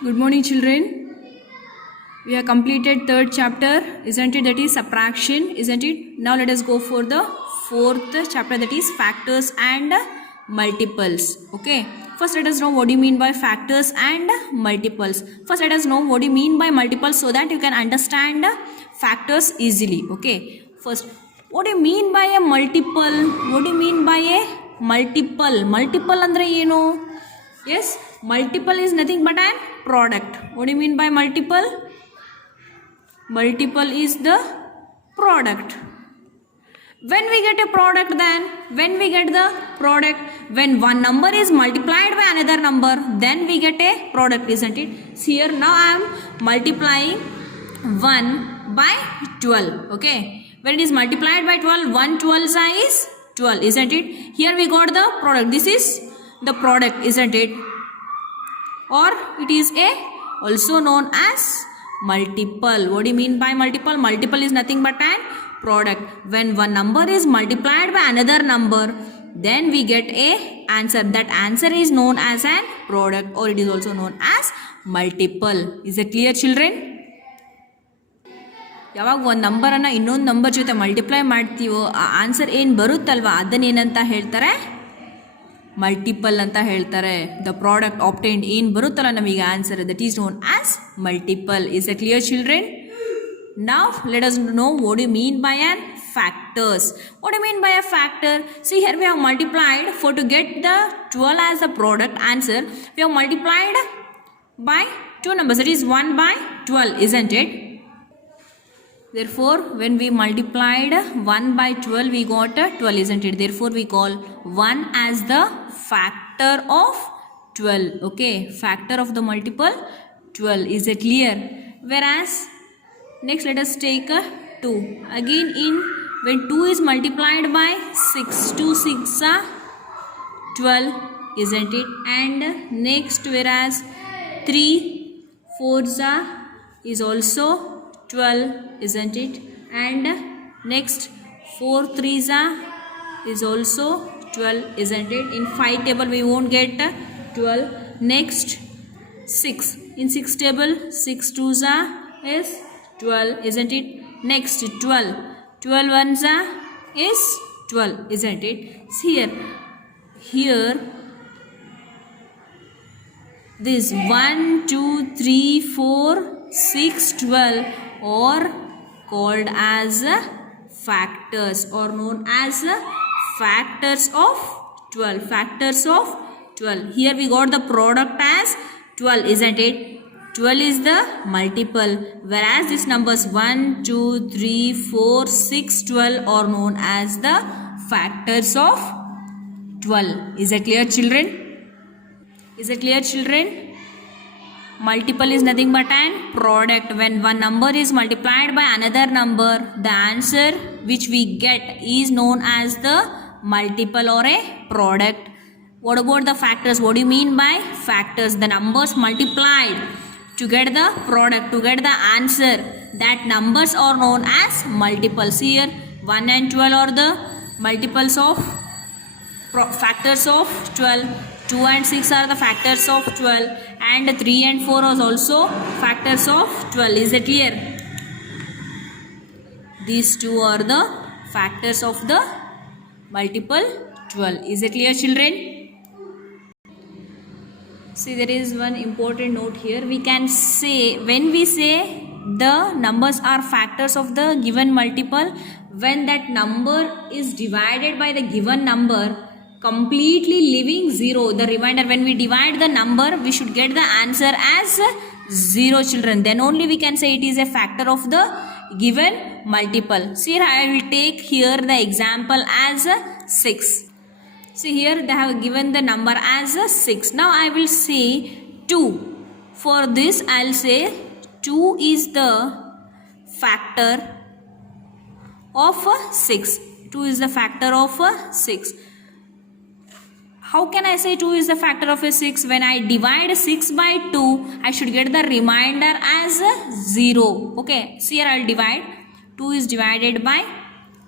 Good morning, children. We have completed third chapter, isn't it? That is subtraction, isn't it? Now let us go for the fourth chapter, that is factors and multiples. Okay. First, let us know what do you mean by factors and multiples. First, let us know what do you mean by multiples so that you can understand factors easily. Okay. First, what do you mean by a multiple? What do you mean by a multiple? Multiple andre ಏನು? Yes, multiple is nothing but an product. What do you mean by multiple? Multiple is the product. When we get a product, then when we get the product, when one number is multiplied by another number, then we get a product, isn't it? So here now I am multiplying 1 by 12. Okay, when it is multiplied by 12, 1 12 is 12, isn't it? Here we got the product. This is the product, isn't it? Or it is a also known as multiple. What do you mean by multiple? Multiple is nothing but an product. When one number is multiplied by another number, then we get a answer. That answer is known as an product, or it is also known as multiple. Is it clear, children? ಯಾವಾಗ ಒಂದು ನಂಬರನ್ನು ಇನ್ನೊಂದು number ಜೊತೆ multiply ಮಾಡ್ತೀವೋ ಆ answer ಏನು ಬರುತ್ತಲ್ವ ಅದನ್ನೇನಂತ ಹೇಳ್ತಾರೆ? Multiple ಅಂತ ಹೇಳ್ತಾರೆ. ದ ಪ್ರಾಡಕ್ಟ್ ಆಬ್ಟೈನ್ಡ್ ಏನು ಬರುತ್ತಲ್ಲ ನಮಗೆ answer, that is known as multiple. Is A clear, children? Now let us know what do you mean by an factors. What do you mean by a factor? See, here we have multiplied. For to get the 12 as the product answer, we have multiplied by two numbers, that is 1 by 12, isn't it? Therefore, when we multiplied 1 by 12, we got 12, isn't it? Therefore, we call 1 as the factor of 12. Okay, factor of the multiple 12. Is it clear? Whereas, next let us take 2. Again, when 2 is multiplied by 6, 2 6 are 12, isn't it? And next, whereas 3 4s are is also 12, isn't it? And next 4 3s are is also 12, isn't it? In 5 table we won't get 12. Next 6, in 6 table 6 2s are is 12, isn't it? Next 12 12 ones are is 12, isn't it? See here this 1 2 3 4 6 12 are called as factors, or known as factors of 12. Factors of 12. Here we got the product as 12, isn't it? 12 is the multiple, whereas these numbers 1 2 3 4 6 12 are known as the factors of 12. Is it clear, children? Is it clear, children? Multiple is nothing but an product. When one number is multiplied by another number, the answer which we get is known as the multiple or a product. What about the factors? What do you mean by factors? The numbers multiplied to get the product, to get the answer, that numbers are known as multiples. Here 1 and 12 are the multiples of factors of 12. 2 and 6 are the factors of 12, and 3 and 4 are also factors of 12. Is it clear? These two are the factors of the multiple 12. Is it clear, children? See, there is one important note here. We can say, when we say the numbers are factors of the given multiple, when that number is divided by the given number, completely leaving 0, the remainder, when we divide the number, we should get the answer as 0, children. Then only we can say it is a factor of the given multiple. See, I will take here the example as 6. See, here they have given the number as 6. Now I will say 2. For this I will say 2 is the factor of 6. 2 is the factor of 6. How can I say 2 is the factor of a 6? When I divide 6 by 2, I should get the remainder as 0. Okay, so here I will divide. 2 is divided by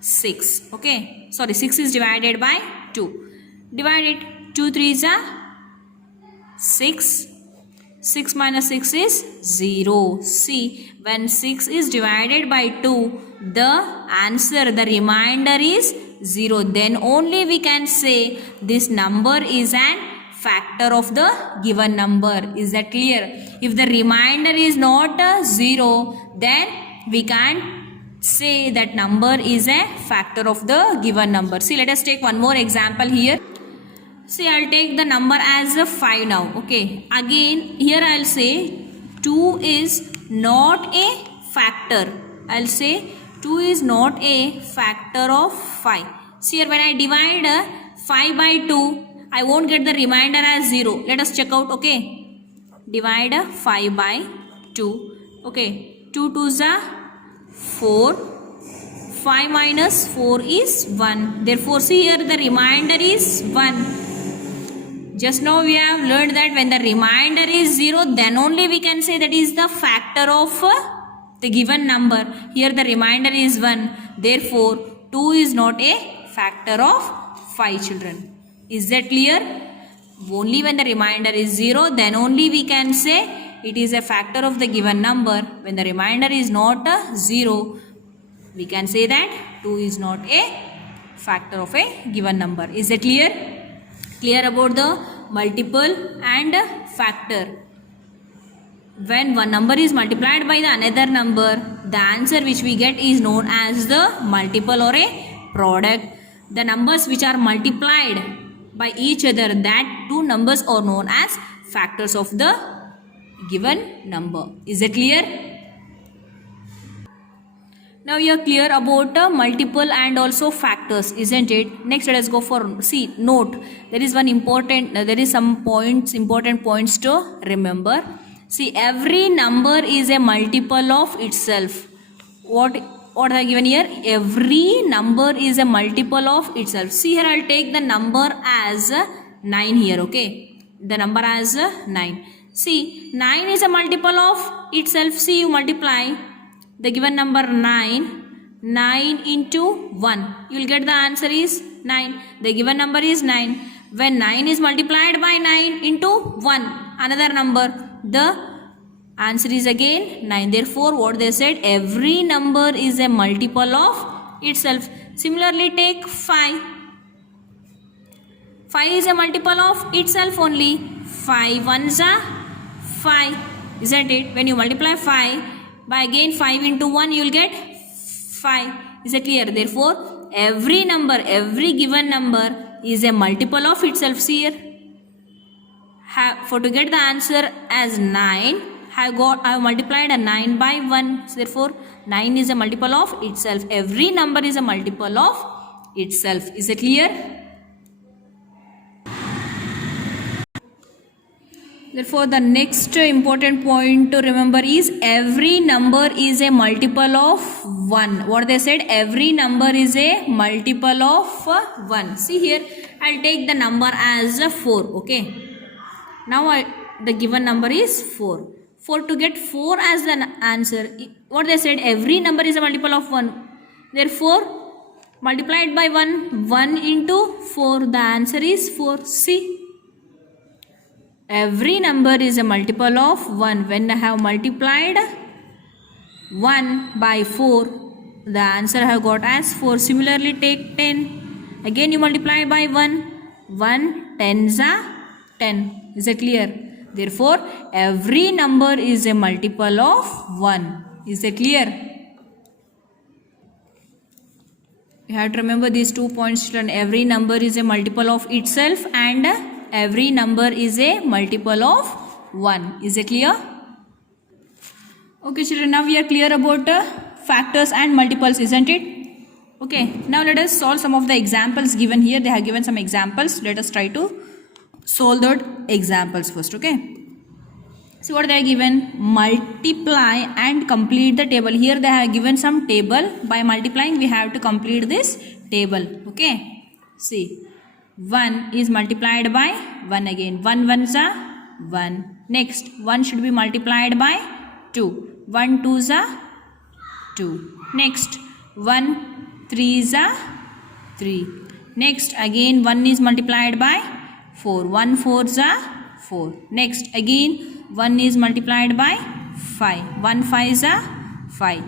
6. Okay, sorry, 6 is divided by 2. Divide it. 2 3s are 6. 6 minus 6 is 0. See, when 6 is divided by 2, the answer, the remainder is 0. Then only we can say this number is an factor of the given number. Is that clear? If the remainder is not 0, then we can't say that number is a factor of the given number. See, let us take one more example here. See, I'll take the number as a 5 now. Okay. Again, here I'll say 2 is not a factor. I'll say 2 is not a factor of 5. See here, when I divide 5 by 2, I won't get the remainder as 0. Let us check out. Okay. Divide 5 by 2. Okay. 2 2s are 4. 5 minus 4 is 1. Therefore, see here the remainder is 1. Just now we have learned that when the remainder is 0, then only we can say that is the factor of the given number. Here the remainder is 1. Therefore, 2 is not a factor of 5, children. Is that clear? Only when the remainder is 0, then only we can say it is a factor of the given number. When the remainder is not 0, we can say that 2 is not a factor of a given number. Is that clear? Clear about the multiple and factor. When one number is multiplied by the another number, the answer which we get is known as the multiple or a product. The numbers which are multiplied by each other, that two numbers are known as factors of the given number. Is it clear? Now you are clear about multiple and also factors, isn't it? Next, let us go for, see, note. There is some important points to remember. See, every number is a multiple of itself. What are given here? Every number is a multiple of itself. See here, I'll take the number as 9 here, okay? The number as 9. See, 9 is a multiple of itself. See, you multiply the given number 9 into 1. You will get the answer is 9. The given number is 9. When 9 is multiplied by 9 into 1, another number, the answer is again 9. Therefore, what they said, every number is a multiple of itself. Similarly, take 5. 5 is a multiple of itself only. 5 ones are 5. Isn't it? When you multiply 5 by again 5 into 1, you will get 5. Is it clear? Therefore, every number, every given number is a multiple of itself. See here. For to get the answer as 9, I have multiplied a 9 by 1. So therefore, 9 is a multiple of itself. Every number is a multiple of itself. Is it clear? Therefore, the next important point to remember is every number is a multiple of 1. What they said, every number is a multiple of 1. See here, I'll take the number as 4. Okay. Now the given number is 4. For to get 4 as the answer, what they said, every number is a multiple of 1. Therefore, multiplied by 1, 1 into 4, the answer is 4. See. Every number is a multiple of 1. When I have multiplied 1 by 4, the answer I have got as 4. Similarly, take 10. Again, you multiply by 1. 1 tens are 10. Is it clear? Therefore, every number is a multiple of 1. Is it clear? You have to remember these 2 points, children. Every number is a multiple of itself and every number is a multiple of 1. Is it clear? Okay, children, now we are clear about factors and multiples, isn't it? Okay, now let us solve some of the examples given here. They have given some examples. Let us try to solve those examples first, okay? See what they are given. Multiply and complete the table. Here they have given some table. By multiplying, we have to complete this table, okay? See. 1 is multiplied by 1 again. 1 ones are 1. Next, 1 should be multiplied by 2. 1 twos are 2. Next, 1 threes are 3. Next, again 1 is multiplied by 4. 1 fours are 4. Next, again 1 is multiplied by 5. 1 5 is a 5.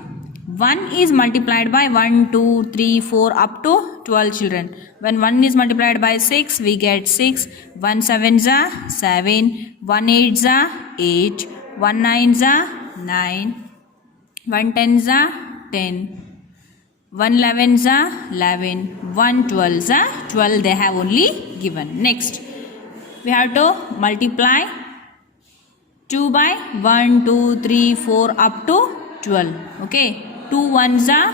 1 is multiplied by 1, 2, 3, 4 up to 12 children. When 1 is multiplied by 6, we get 6. 1 7 is a 7. 1 8 is a 8. 1 9 is a 9. 1 10 is a 10. 1 11 is a 11. 1 12 is a 12. They have only given. Next, we have to multiply 2 by 1, 2, 3, 4 up to 12. Okay. 2 1s are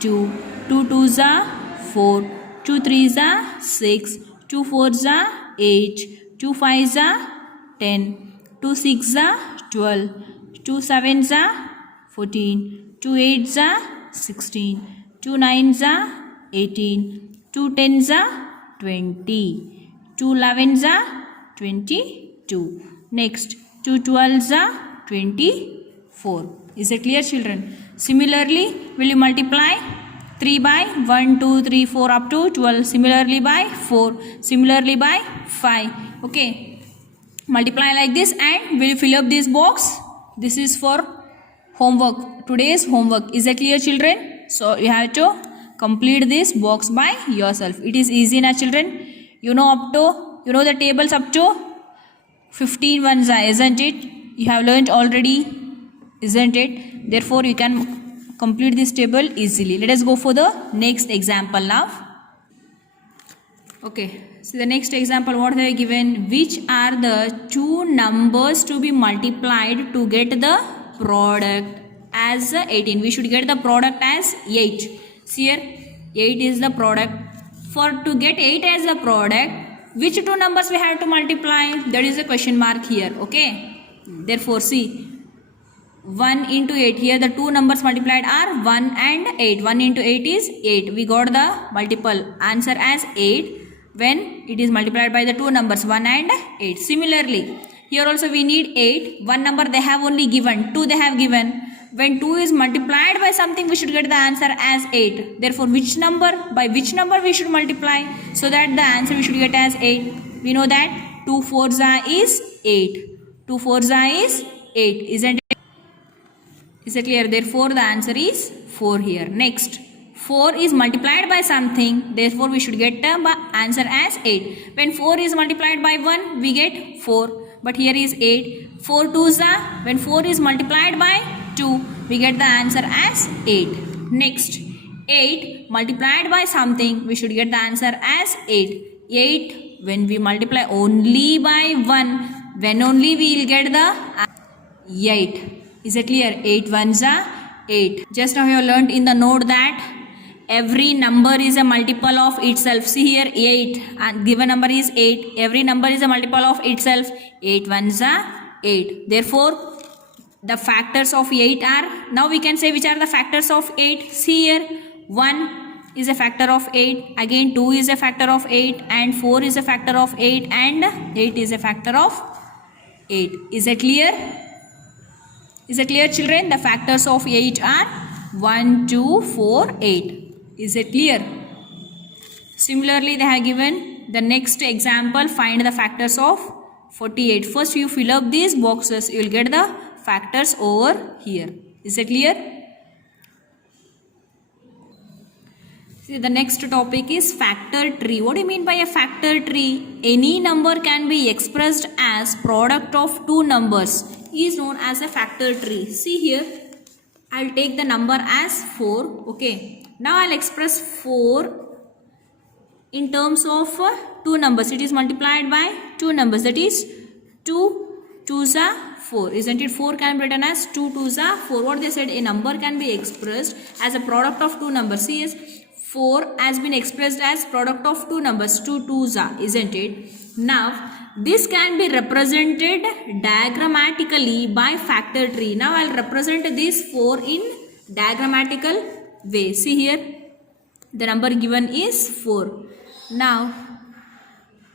2. 2 2s are 4. 2 3s are 6. 2 4s are 8. 2 5s are 10. 2 6s are 12. 2 7s are 14. 2 8s are 16. 2 9s are 18. 2 10s are 20. 2 11s are 22. Next, 2 12s are 24. Is it clear, children? Similarly, will you multiply 3 by 1, 2, 3, 4 up to 12. Similarly by 4. Similarly by 5. Okay. Multiply like this and will you fill up this box? This is for homework. Today's homework. Is it clear, children? So you have to complete this box by yourself. It is easy now, children. You know the tables up to 15 ones, isn't it? You have learned already, isn't it? Therefore, you can complete this table easily. Let us go for the next example now. Okay, so the next example, what they are given? Which are the two numbers to be multiplied to get the product as 18? We should get the product as 8. See here, 8 is the product. For to get 8 as a product, which two numbers we have to multiply? There is a question mark here. Okay, therefore see, 1 into 8. Here the two numbers multiplied are 1 and 8. 1 into 8 is 8. We got the multiple answer as 8 when it is multiplied by the two numbers 1 and 8. Similarly, here also we need 8. One number they have only given, 2 they have given. When 2 is multiplied by something, we should get the answer as 8. Therefore, by which number we should multiply so that the answer we should get as 8? We know that 2 4s is 8. 2 4s is 8. Isn't it? Is it clear? Therefore, the answer is 4 here. Next, 4 is multiplied by something. Therefore, we should get the answer as 8. When 4 is multiplied by 1, we get 4. But here is 8. 4 2s are, when 4 is multiplied by 2, we get the answer as 8. Next, 8 multiplied by something, we should get the answer as 8. 8, when we multiply only by 1, when only we will get the 8. Is it clear? 8 1s are 8. Just now you have learnt in the note that every number is a multiple of itself. See here, 8 and given number is 8. Every number is a multiple of itself. 8 1s are 8. Therefore, the factors of 8 are, now we can say which are the factors of 8. See here, 1 is a factor of 8. Again, 2 is a factor of 8. And 4 is a factor of 8. And 8 is a factor of 8. Is it clear? Is it clear, children? The factors of 8 are 1, 2, 4, 8. Is it clear? Similarly, they have given the next example. Find the factors of 48. First, you fill up these boxes. You will get the factors over here. Is it clear? See, the next topic is factor tree. What do you mean by a factor tree? Any number can be expressed as product of two numbers is known as a factor tree. See here, I'll take the number as 4. Okay. Now I'll express 4 in terms of two numbers. It is multiplied by two numbers. That is 2 2s are 4. Isn't it? 4 can be written as 2 2s are 4. What they said, a number can be expressed as a product of two numbers. See, yes, 4 has been expressed as product of two numbers. 2 2s are, isn't it? Now, this can be represented diagrammatically by factor tree. Now, I'll represent this 4 in diagrammatical way. See here, the number given is 4. Now,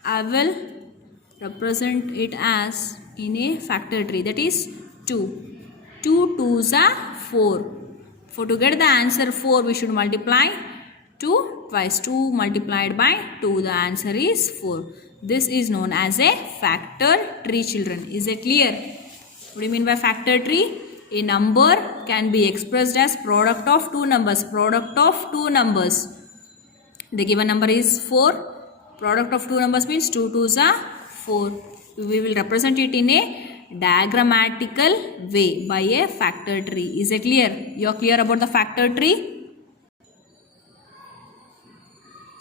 I will represent it as in a factor tree, that is 2. 2 2s are 4. For to get the answer 4, we should multiply 2 twice. 2 multiplied by 2, the answer is 4. This is known as a factor tree, children. Is it clear? What do you mean by factor tree? A number can be expressed as product of two numbers. Product of two numbers. The given number is 4. Product of two numbers means 2 2s are 4. We will represent it in a diagrammatical way by a factor tree. Is it clear? You are clear about the factor tree?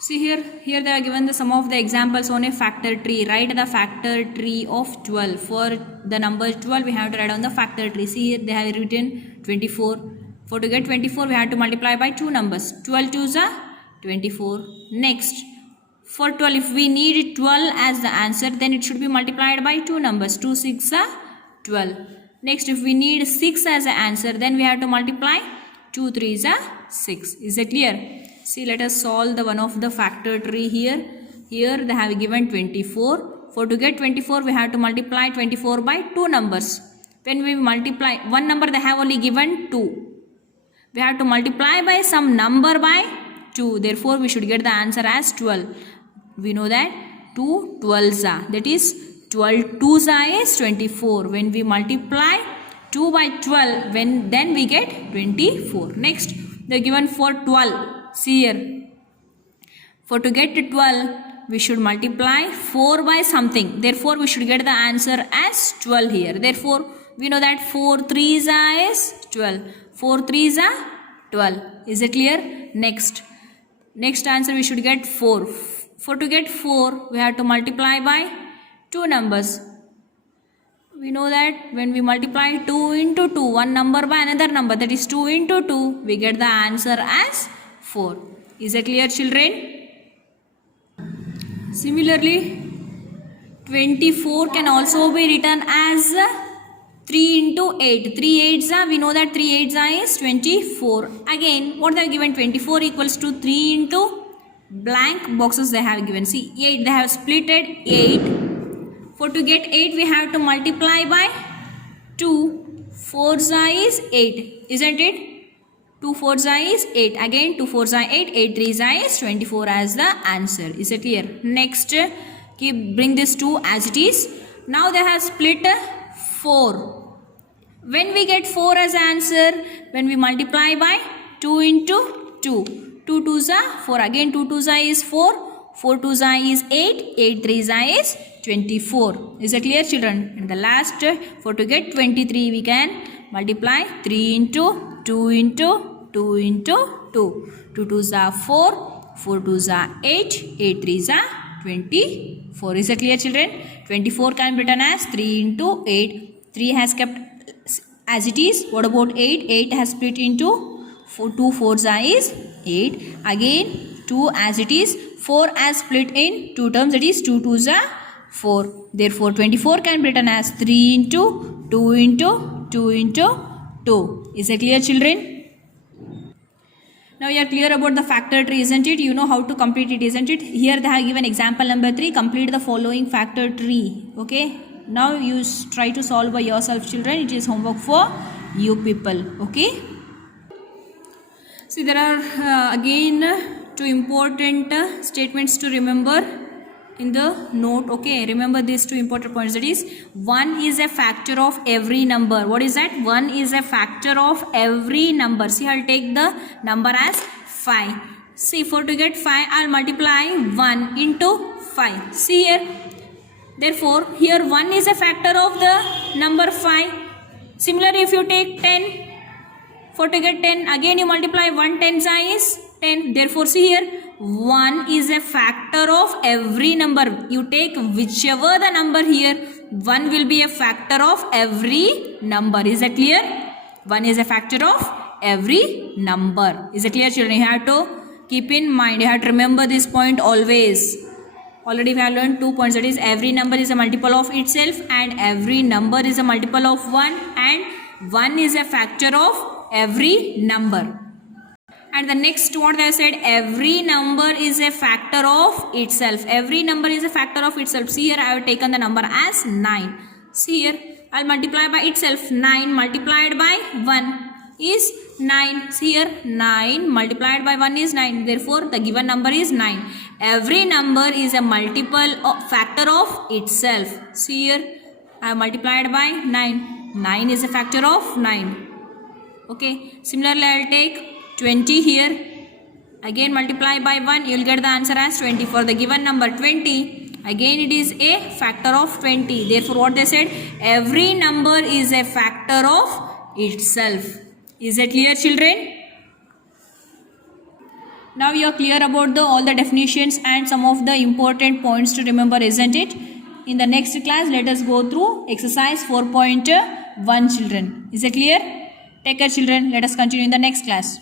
See here they are given some of the examples on a factor tree. Write the factor tree of 12. For the number 12, we have to write on the factor tree. See here they have written 24. For to get 24, we have to multiply by two numbers. 12 2s are 24. Next, for 12, if we need 12 as the answer, then it should be multiplied by two numbers. 2 6 are 12. Next, if we need 6 as the answer, then we have to multiply 2 3s are 6. Is it clear? See, let us solve the one of the factor tree here. Here they have given 24. For to get 24, we have to multiply 24 by two numbers. When we multiply one number, they have only given 2. We have to multiply by some number by 2. Therefore, we should get the answer as 12. We know that 2 12s are. That is 12 2s are is 24. When we multiply 2 by 12, then we get 24. Next, they are given for 12. See here. For to get to 12, we should multiply 4 by something. Therefore, we should get the answer as 12 here. Therefore, we know that 4 3s are is 12. 4 3s are 12. Is it clear? Next answer we should get 4. For to get 4, we have to multiply by two numbers. We know that when we multiply 2 into 2, one number by another number, that is 2 into 2, we get the answer as 4. Is it clear, children? Similarly, 24 can also be written as 3 into 8. 3 8s are, we know that 3 8s are is 24. Again, what they have given? 24 equals to 3 into blank boxes they have given. See, 8, they have splitted 8. For to get 8, we have to multiply by 2. 4s are is 8. Isn't it? 2 4s are is 8. Again, 2 4s are 8. 8 3s are is 24 as the answer. Is it clear? Next, bring this 2 as it is. Now they have split 4. When we get 4 as answer, when we multiply by 2 into 2. 2 2s are 4. Again 2 2s are is 4. 4 2s are is 8. 8 3s are is 24. Is it clear, children? And the last, for to get 23, we can multiply 3 into 2 into 2 into 2. 2 2s are 4. 4 2s are 8. 8 3s are 24. Is it clear, children? 24 can be written as 3 into 8. 3 has kept as it is. What about 8? 8 has split into 2 4s are is 8. Again 2 as it is. 4 as split in 2 terms, that is 2 2s are 4. Therefore 24 can be written as 3 into 2 into 2 into 2. Is it clear, children? Now you are clear about the factor tree, isn't it? You know how to complete it, isn't it? Here they have given example number 3. Complete the following factor tree. Okay. Now you try to solve by yourself, children. It is homework for you people. Okay. See, there are again 2 important statements to remember in the note. Okay, remember these 2 important points. That is, 1 is a factor of every number. What is that? 1 is a factor of every number. See, I'll take the number as 5. See, for to get 5, I'll multiply 1 into 5. See here. Therefore, here 1 is a factor of the number 5. Similarly, if you take 10, for to get 10, again you multiply 1 10s is 10. Therefore, see here, 1 is a factor of every number. You take whichever the number here, 1 will be a factor of every number. Is that clear? 1 is a factor of every number. Is it clear, children? You have to keep in mind, you have to remember this point always. Already we have learned 2 points. That is, every number is a multiple of itself and every number is a multiple of 1, and 1 is a factor of every number. And the next, what they said, every number is a factor of itself. Every number is a factor of itself. See here, I have taken the number as 9. See here, I'll multiply by itself. 9 multiplied by 1 is 9. See here, 9 multiplied by 1 is 9. Therefore, the given number is 9. Every number is a multiple factor of itself. See here, I have multiplied by 9. 9 is a factor of 9. Okay, similarly I'll take 20 here. Again multiply by 1, you will get the answer as 20. For the given number 20, again it is a factor of 20. Therefore what they said, every number is a factor of itself. Is it clear, children? Now you are clear about all the definitions and some of the important points to remember, isn't it? In the next class, let us go through exercise 4.1, children. Is it clear? Take care, children. Let us continue in the next class.